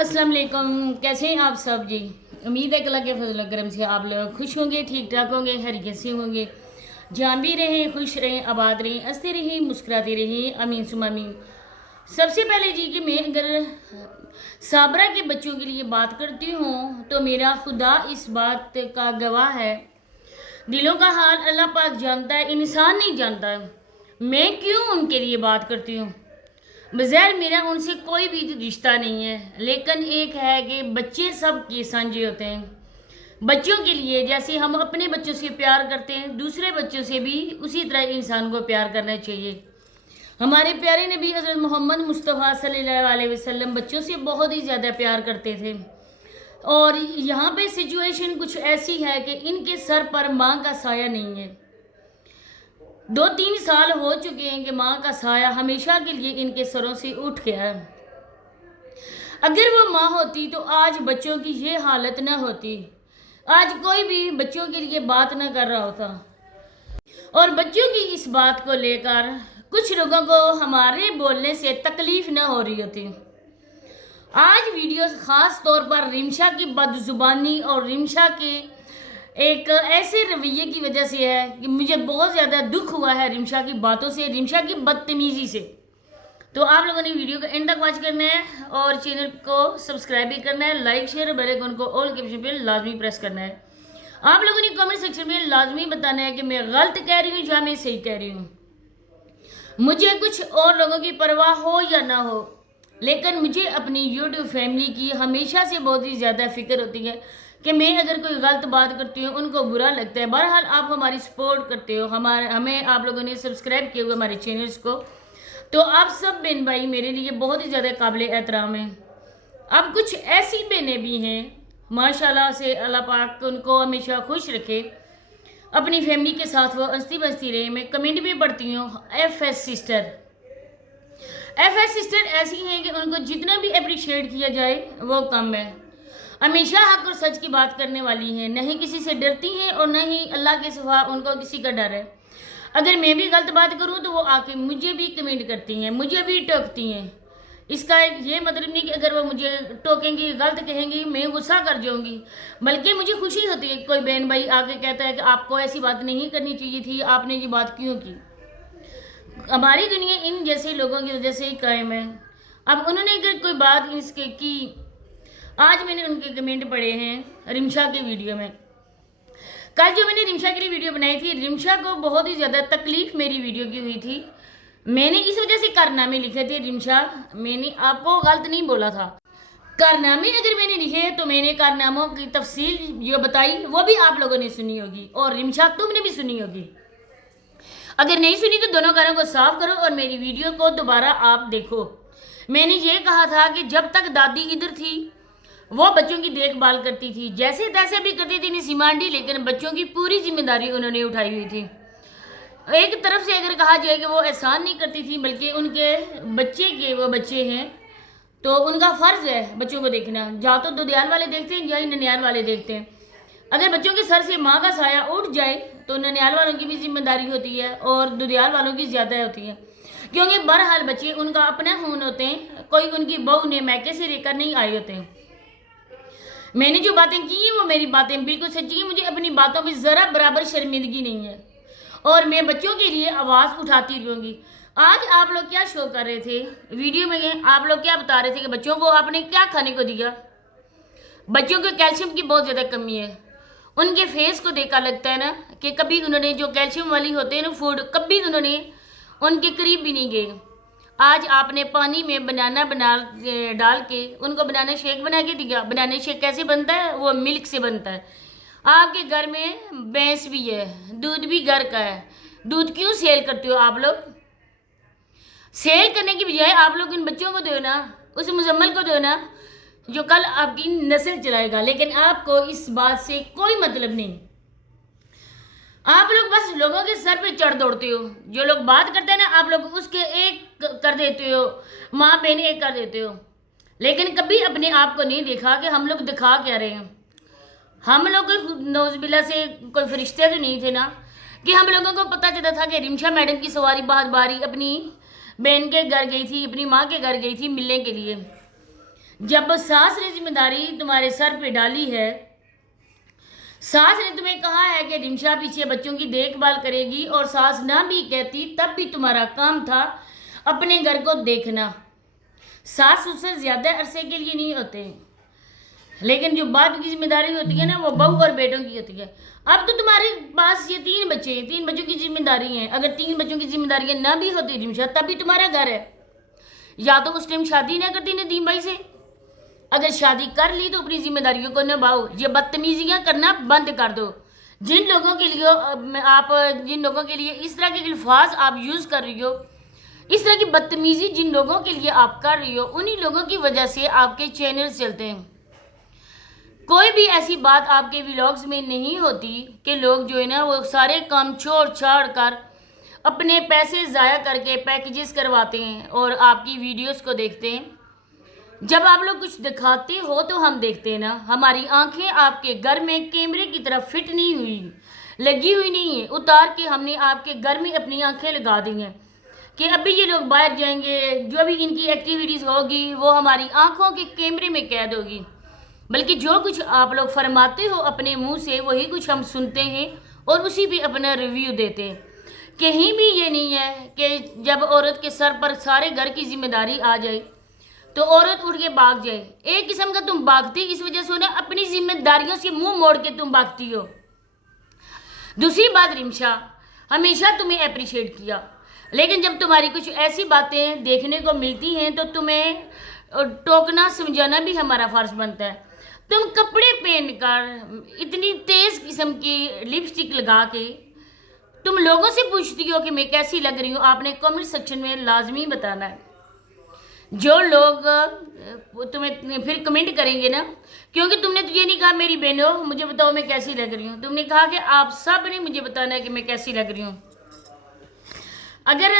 अस्सलाम वालेकुम। कैसे हैं आप सब जी। उम्मीद है अल्लाह के फजल करम से आप लोग खुश होंगे, ठीक ठाक होंगे, खैरियत से होंगे। जहाँ भी रहें खुश रहें, आबाद रहें, हंसते रहें, मुस्कुराते रहें। अमीन सुम अमीन। सबसे पहले जी कि मैं अगर साबरा के बच्चों के लिए बात करती हूँ तो मेरा खुदा इस बात का गवाह है। दिलों का हाल अल्लाह पाक जानता है, इंसान नहीं जानता। मैं क्यों उनके लिए बात करती हूँ? बज़ैर मेरा उनसे कोई भी रिश्ता नहीं है, लेकिन एक है कि बच्चे सब के साझे होते हैं। बच्चों के लिए जैसे हम अपने बच्चों से प्यार करते हैं, दूसरे बच्चों से भी उसी तरह इंसान को प्यार करना चाहिए। हमारे प्यारे नबी हज़रत मोहम्मद मुस्तफ़ा सल्लल्लाहु अलैहि वसल्लम बच्चों से बहुत ही ज़्यादा प्यार करते थे। और यहाँ पे सिचुएशन कुछ ऐसी है कि इनके सर पर माँ का साया नहीं है। 2-3 साल हो चुके हैं कि माँ का साया हमेशा के लिए इनके सरों से उठ गया है। अगर वो माँ होती तो आज बच्चों की ये हालत न होती, आज कोई भी बच्चों के लिए बात न कर रहा होता। और बच्चों की इस बात को लेकर कुछ लोगों को हमारे बोलने से तकलीफ न हो रही होती। आज वीडियो ख़ास तौर पर रिमशा की बदजुबानी और रिमशा के एक ऐसे रवैये की वजह से है कि मुझे बहुत ज़्यादा दुख हुआ है रिमशा की बातों से, रिमशा की बदतमीज़ी से। तो आप लोगों ने वीडियो को एंड तक वॉच करना है और चैनल को सब्सक्राइब भी करना है, लाइक शेयर और बेल आइकन को ऑल के ऑप्शन पे लाजमी प्रेस करना है। आप लोगों ने कमेंट सेक्शन में लाजमी बताना है कि मैं गलत कह रही हूँ या मैं सही कह रही हूँ। मुझे कुछ और लोगों की परवाह हो या ना हो, लेकिन मुझे अपनी यूट्यूब फैमिली की हमेशा से बहुत ही ज़्यादा फिक्र होती है कि मैं अगर कोई गलत बात करती हूँ उनको बुरा लगता है। बहरहाल आप हमारी सपोर्ट करते हो, हमें आप लोगों ने सब्सक्राइब किए हुए हमारे चैनल्स को, तो आप सब बहन भाई मेरे लिए बहुत ही ज़्यादा काबिल एहतराम हैं। अब कुछ ऐसी बहनें भी हैं माशाल्लाह से, अल्लाह पाक उनको हमेशा खुश रखे, अपनी फैमिली के साथ वो हंसती बसती रहे। मैं कमेंट भी पढ़ती हूँ, एफएस सिस्टर ऐसी हैं कि उनको जितना भी अप्रिशिएट किया जाए वो कम है। हमेशा हक और सच की बात करने वाली हैं, नहीं किसी से डरती हैं और न ही अल्लाह के सिवा उनको किसी का डर है। अगर मैं भी गलत बात करूं तो वो आके मुझे भी कमेंट करती हैं, मुझे भी टोकती हैं। इसका ये मतलब नहीं कि अगर वो मुझे टोकेंगी, गलत कहेंगी, मैं गुस्सा कर जाऊंगी, बल्कि मुझे खुशी होती है कोई बहन भाई आके कहता है कि आपको ऐसी बात नहीं करनी चाहिए थी, आपने ये बात क्यों की। हमारी दुनिया इन जैसे लोगों की वजह से ही कायम है। अब उन्होंने अगर कोई बात इसके की, आज मैंने उनके कमेंट पढ़े हैं रिमशा के वीडियो में। कल जो मैंने रिमशा के लिए वीडियो बनाई थी, रिमशा को बहुत ही ज़्यादा तकलीफ मेरी वीडियो की हुई थी। मैंने इस वजह से कारनामे लिखे थे। रिमशा, मैंने आपको गलत नहीं बोला था। कारनामे अगर मैंने लिखे तो मैंने कारनामों की तफसील जो बताई वो भी आप लोगों ने सुनी होगी, और रिमशा तुमने भी सुनी होगी। अगर नहीं सुनी तो दोनों कानों को साफ करो और मेरी वीडियो को दोबारा आप देखो। मैंने ये कहा था कि जब तक दादी इधर थी वो बच्चों की देखभाल करती थी, जैसे तैसे भी करती थी नसीमा आंटी, लेकिन बच्चों की पूरी जिम्मेदारी उन्होंने उठाई हुई थी। एक तरफ से अगर कहा जाए कि वो एहसान नहीं करती थी, बल्कि उनके बच्चे के वो बच्चे हैं तो उनका फ़र्ज़ है बच्चों को देखना। या तो दुधियाल वाले देखते हैं या ही ननियाल वाले देखते हैं। अगर बच्चों के सर से माँ का साया उठ जाए तो ननियाल वालों की भी जिम्मेदारी होती है और दुधियाल वालों की ज़्यादा होती है, क्योंकि बहरहाल बच्चे उनका अपना खून होते हैं, कोई उनकी बहू ने मैके से लेकर नहीं आए होते हैं। मैंने जो बातें की हैं वो मेरी बातें बिल्कुल सच्ची हैं, मुझे अपनी बातों में ज़रा बराबर शर्मिंदगी नहीं है और मैं बच्चों के लिए आवाज़ उठाती रहूँगी। आज आप लोग क्या शो कर रहे थे वीडियो में, आप लोग क्या बता रहे थे कि बच्चों को आपने क्या खाने को दिया। बच्चों को कैल्शियम की बहुत ज़्यादा कमी है। उनके फेस को देखा लगता है ना कि कभी उन्होंने जो कैल्शियम वाली होते हैं ना फूड, कभी उन्होंने उनके करीब भी नहीं गए। आज आपने पानी में बनाना डाल के उनको बनाना शेक बना के दिया। बनाना शेक कैसे बनता है? वो मिल्क से बनता है। आपके घर में भैंस भी है, दूध भी घर का है, दूध क्यों सेल करते हो आप लोग? सेल करने की बजाय आप लोग इन बच्चों को दो ना, उस मुजम्मल को दो ना जो कल आपकी नस्ल चलाएगा। लेकिन आपको इस बात से कोई मतलब नहीं। आप लोग बस लोगों के सर पे चढ़ दौड़ते हो। जो लोग बात करते हैं ना आप लोग उसके एक कर देते हो, माँ बहन एक कर देते हो, लेकिन कभी अपने आप को नहीं देखा कि हम लोग दिखा क्या रहे हैं। हम लोग नौज़बिल्ला से कोई फरिश्ते तो नहीं थे ना कि हम लोगों को पता चला था कि रिमशा मैडम की सवारी बारी अपनी बहन के घर गई थी, अपनी माँ के घर गई थी मिलने के लिए। जब सास ने जिम्मेदारी तुम्हारे सर पे डाली है, सास ने तुम्हें कहा है कि रिमशा पीछे बच्चों की देखभाल करेगी, और सास ना भी कहती तब भी तुम्हारा काम था अपने घर को देखना। सास उससे ज़्यादा अरसे के लिए नहीं होते, लेकिन जो बाप की जिम्मेदारी होती है ना, वो बहू और बेटों की होती है। अब तो तुम्हारे पास ये 3 बच्चे हैं, 3 बच्चों की जिम्मेदारी है। अगर 3 बच्चों की जिम्मेदारियाँ ना भी होती रिमशा, तब भी तुम्हारा घर है। या तो उस टाइम शादी ना करती नदीम भाई से, अगर शादी कर ली तो अपनी जिम्मेदारियों को निभाओ। ये बदतमीजियाँ करना बंद कर दो। जिन लोगों के लिए इस तरह के अल्फाज आप यूज़ कर रही हो, इस तरह की बदतमीजी जिन लोगों के लिए आप कर रही हो, उन्हीं लोगों की वजह से आपके चैनल चलते हैं। कोई भी ऐसी बात आपके व्लॉग्स में नहीं होती कि लोग जो है ना वो सारे काम छोड़ छाड़ कर अपने पैसे ज़ाया करके पैकेजेस करवाते हैं और आपकी वीडियोस को देखते हैं। जब आप लोग कुछ दिखाते हो तो हम देखते हैं ना। हमारी आंखें आपके घर में कैमरे की तरफ फिट नहीं हुई, लगी हुई नहीं है। उतार के हमने आपके घर में अपनी आंखें लगा दी हैं कि अभी ये लोग बाहर जाएंगे, जो भी इनकी एक्टिविटीज़ होगी वो हमारी आंखों के कैमरे में कैद होगी। बल्कि जो कुछ आप लोग फरमाते हो अपने मुंह से, वही कुछ हम सुनते हैं और उसी पे अपना रिव्यू देते हैं। कहीं भी ये नहीं है कि जब औरत के सर पर सारे घर की जिम्मेदारी आ जाए तो औरत उठ के भाग जाए। एक किस्म का तुम भागती इस वजह से हो ना, अपनी जिम्मेदारियों से मुंह मोड़ के तुम भागती हो। दूसरी बात, रिमशा हमेशा तुम्हें अप्रिशिएट किया, लेकिन जब तुम्हारी कुछ ऐसी बातें देखने को मिलती हैं तो तुम्हें टोकना समझाना भी हमारा फर्ज बनता है। तुम कपड़े पहन कर इतनी तेज किस्म की लिपस्टिक लगा के तुम लोगों से पूछती हो कि मैं कैसी लग रही हूँ। आपने कमेंट सेक्शन में लाजमी बताना है। जो लोग तुम्हें फिर कमेंट करेंगे ना, क्योंकि तुमने तो ये नहीं कहा मेरी बहनों मुझे बताओ मैं कैसी लग रही हूँ, तुमने कहा कि आप सब ने मुझे बताना है कि मैं कैसी लग रही हूँ। अगर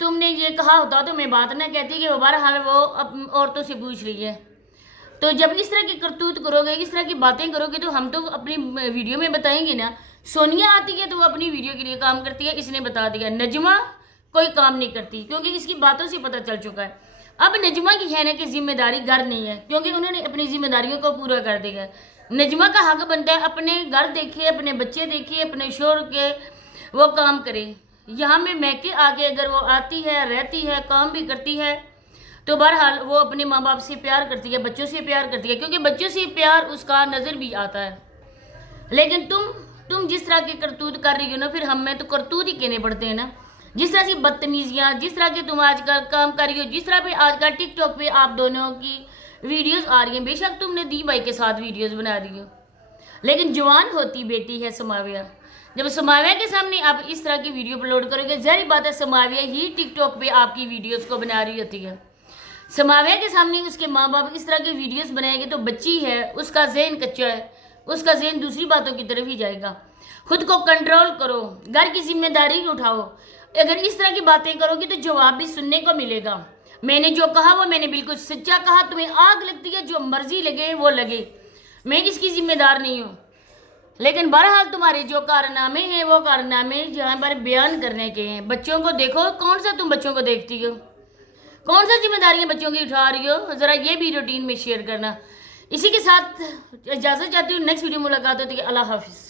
तुमने ये कहा होता तो मैं बात ना कहती कि बहरहाल वो औरतों से पूछ रही है। तो जब इस तरह की करतूत करोगे, इस तरह की बातें करोगे, तो हम तो अपनी वीडियो में बताएंगे ना। सोनिया आती है तो वो अपनी वीडियो के लिए काम करती है, इसने बता दिया। नजमा कोई काम नहीं करती क्योंकि इसकी बातों से पता चल चुका है। अब नजमा की कहने की जिम्मेदारी घर नहीं है, क्योंकि उन्होंने अपनी जिम्मेदारियों को पूरा कर दिया है। नजमा का हक बनता है अपने घर देखे, अपने बच्चे देखे, अपने शोर के वो काम करे। यहाँ में मैके आगे अगर वो आती है, रहती है, काम भी करती है, तो बहरहाल वो अपने माँ बाप से प्यार करती है, बच्चों से प्यार करती है, क्योंकि बच्चों से प्यार उसका नज़र भी आता है। लेकिन तुम जिस तरह की करतूत कर रही हो ना, फिर हमें तो करतूत ही कहने पड़ते हैं ना। जिस तरह की बदतमीजियाँ, जिस तरह के तुम आजकल काम कर रही हो, जिस तरह पे आजकल टिकटॉक पे आप दोनों की वीडियोस आ रही हैं, बेशक तुमने दी भाई के साथ वीडियोस बना रही हो, लेकिन जवान होती बेटी है समाविया। जब समाविया के सामने आप इस तरह की वीडियो अपलोड करोगे, ज़ाहिर बात है समाविया ही टिकटॉक पे आपकी वीडियोस को बना रही होती है। समाविया के सामने उसके माँ बाप इस तरह की वीडियोस बनाएंगे तो बच्ची है, उसका जहन कच्चा है, उसका जहन दूसरी बातों की तरफ ही जाएगा। खुद को कंट्रोल करो, घर की जिम्मेदारी उठाओ। अगर इस तरह की बातें करोगी तो जवाब भी सुनने को मिलेगा। मैंने जो कहा वो मैंने बिल्कुल सच्चा कहा। तुम्हें आग लगती है, जो मर्जी लगे वो लगे, मैं इसकी जिम्मेदार नहीं हूँ। लेकिन बहरहाल तुम्हारे जो कारनामे हैं वो कारनामे जहाँ पर बयान करने के हैं। बच्चों को देखो, कौन सा तुम बच्चों को देखती हो, कौन सा जिम्मेदारियां बच्चों की उठा रही हो, ज़रा ये भी रूटीन में शेयर करना। इसी के साथ इजाज़त चाहती हूँ, नेक्स्ट वीडियो मुलाकात होती है। अल्लाह हाफिज़।